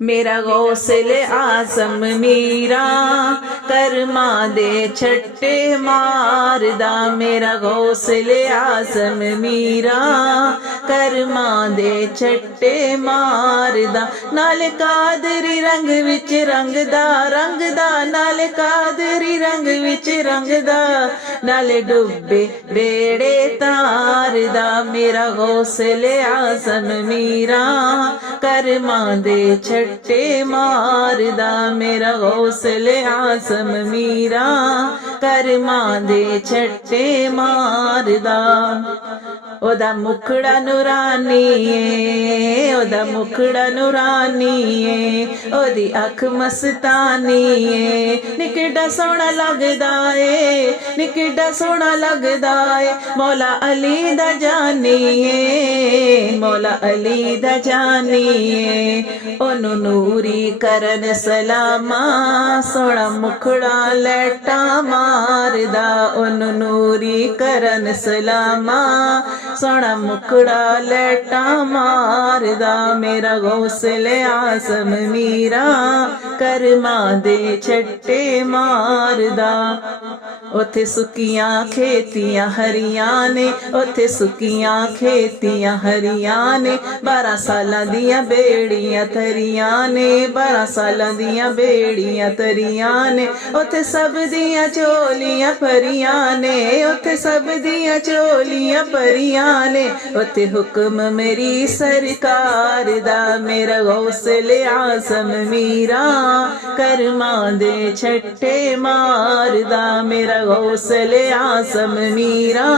मेरा गौसल आज़म मीरा कर्मा दे छट्टे मारदा। मेरा गौसल आज़म मीरा कर्मा दे छट्टे मारदा। नाल कादरी रंग विच रंगदा रंगदा, नाल कादरी रंग विच रंगदा, नाल डुबे बेड़े तारदा। मेरा गौसल आज़म मीरा कर्मा दे छट्टे मारदा। मेरा गौसल आज़म मीरा कर्मा दे छट्टे मारदा। ओदा मुखड़ा नूरानी है, ओदा मुखड़ा नूरानी है, ओदी अख मस्तानी है। निकड़ा सोहना लगदा है, निकड़ा सोहना लगदा है, मौला अली दा जानी है, मौला अली दा जानी है। ओनू नूरी करन सलामा, सोहना मुखड़ा लैटा मारदा। ओनू नूरी करन सलामा, सोहना मुखड़ा लैटा मारदा। मेरा गौसल आज़म मीरा कर्मा दे छट्टे मारदा। उथे सुकियां खेतियां हरियां ने, उथे सुकियां खेतियां हरियां ने, 12 सालां दियां बेड़ियां तरियां ने, 12 सालां दियां बेड़ियां तरियां ने। उथे सब दियां झोलियां भरियां ने, उथे सब दियां झोलियां भरियां ने। उथे हुक्म मेरी सरकार दा। मेरा गौसल आज़म मीरा कर्मा दे छट्टे मारदा। मेरा गौसल आज़म मीरा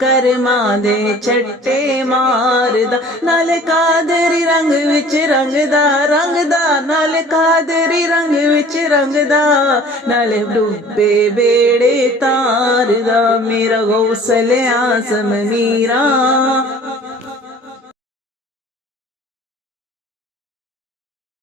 कर्मा दे छट्टे मारदा। नाल कादरी रंग विच रंगदा रंगदा, नाल कादरी रंग विच रंगदा, नाल डुबे बेड़े तारदा। मेरा गौसल आज़म मीरा